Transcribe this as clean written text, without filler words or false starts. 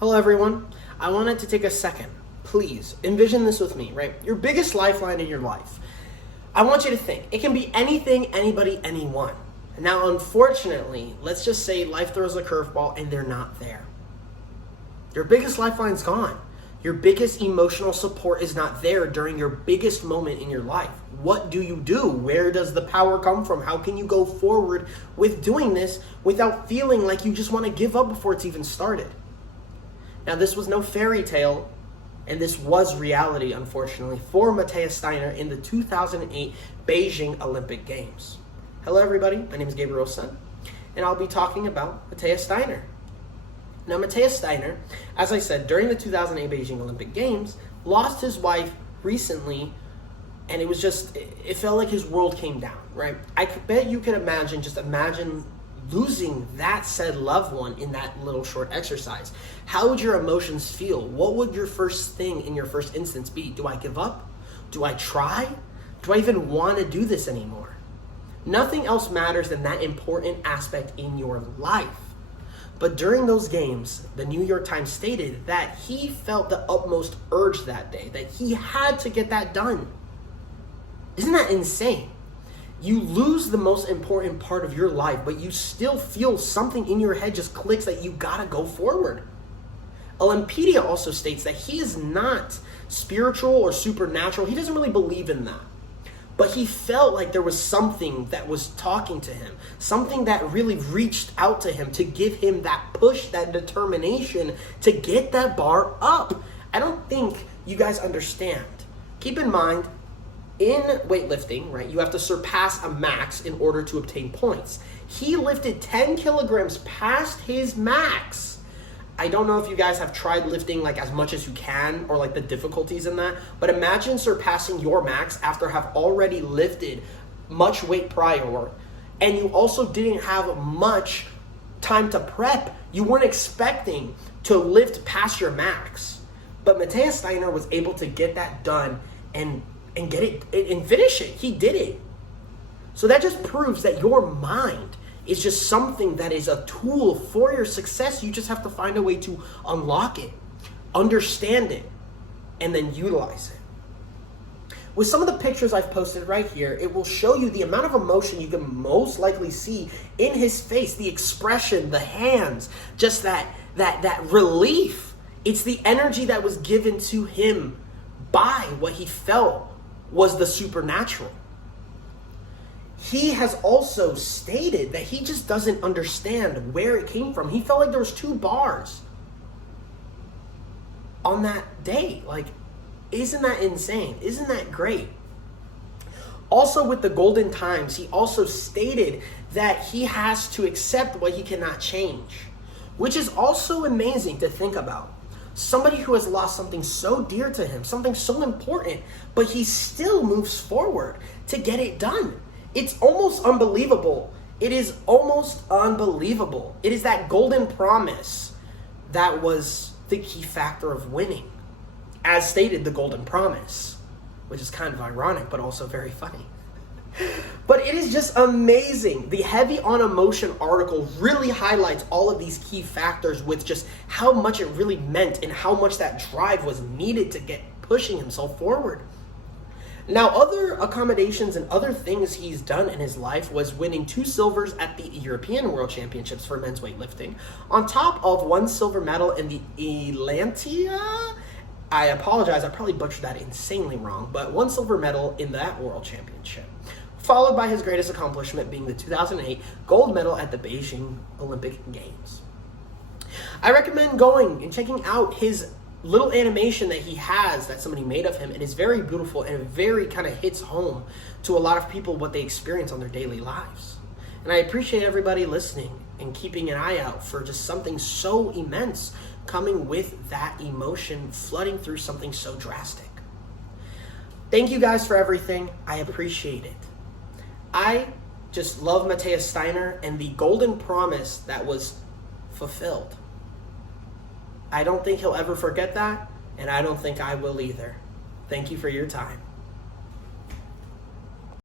Hello everyone. I wanted to take a second. Please envision this with me, right? Your biggest lifeline in your life. I want you to think. It can be anything, anybody, anyone. Now, unfortunately, let's just say life throws a curveball and they're not there. Your biggest lifeline's gone. Your biggest emotional support is not there during your biggest moment in your life. What do you do? Where does the power come from? How can you go forward with doing this without feeling like you just want to give up before it's even started? Now, this was no fairy tale, and this was reality, unfortunately, for Matthias Steiner in the 2008 Beijing Olympic Games. Hello, everybody. My name is Gabriel Senn, and I'll be talking about Matthias Steiner. Now, Matthias Steiner, as I said, during the 2008 Beijing Olympic Games, lost his wife recently, and it felt like his world came down, right? I bet you could imagine losing that said loved one in that little short exercise. How would your emotions feel? What would your first thing in your first instance be? Do I give up? Do I try? Do I even want to do this anymore? Nothing else matters than that important aspect in your life. But during those games, the New York Times stated that he felt the utmost urge that day, that he had to get that done. Isn't that insane? You lose the most important part of your life, but you still feel something in your head just clicks that you gotta go forward. Olympedia also states that he is not spiritual or supernatural. He doesn't really believe in that. But he felt like there was something that was talking to him, something that really reached out to him to give him that push, that determination to get that bar up. I don't think you guys understand. Keep in mind, in weightlifting, right, you have to surpass a max in order to obtain points. He lifted 10 kilograms past his max. I don't know if you guys have tried lifting like as much as you can or like the difficulties in that, but imagine surpassing your max after have already lifted much weight prior, and you also didn't have much time to prep. You weren't expecting to lift past your max. But Matthias Steiner was able to get that done and get it and finish it. He did it. So that just proves that your mind is just something that is a tool for your success. You just have to find a way to unlock it, understand it, and then utilize it. With some of the pictures I've posted right here, it will show you the amount of emotion you can most likely see in his face, the expression, the hands, just that relief. It's the energy that was given to him by what he felt was the supernatural. He has also stated that he just doesn't understand where it came from. He felt like there was 2 bars on that day. Like, isn't that insane? Isn't that great? Also, with the Golden Times, he also stated that he has to accept what he cannot change, which is also amazing to think about. Somebody who has lost something so dear to him, something so important, but he still moves forward to get it done. It's almost unbelievable. It is almost unbelievable. It is that golden promise that was the key factor of winning. As stated, the golden promise, which is kind of ironic, but also very funny. But it is just amazing. The Heavy on Emotion article really highlights all of these key factors with just how much it really meant and how much that drive was needed to get pushing himself forward. Now, other accommodations and other things he's done in his life was winning 2 silvers at the European World Championships for men's weightlifting, on top of 1 silver medal in the Atlantia. I apologize, I probably butchered that insanely wrong, but 1 silver medal in that World Championship, followed by his greatest accomplishment being the 2008 gold medal at the Beijing Olympic Games. I recommend going and checking out his little animation that he has that somebody made of him. It is very beautiful and it very kind of hits home to a lot of people what they experience on their daily lives. And I appreciate everybody listening and keeping an eye out for just something so immense coming with that emotion flooding through something so drastic. Thank you guys for everything. I appreciate it. I just love Matthias Steiner and the golden promise that was fulfilled. I don't think he'll ever forget that, and I don't think I will either. Thank you for your time.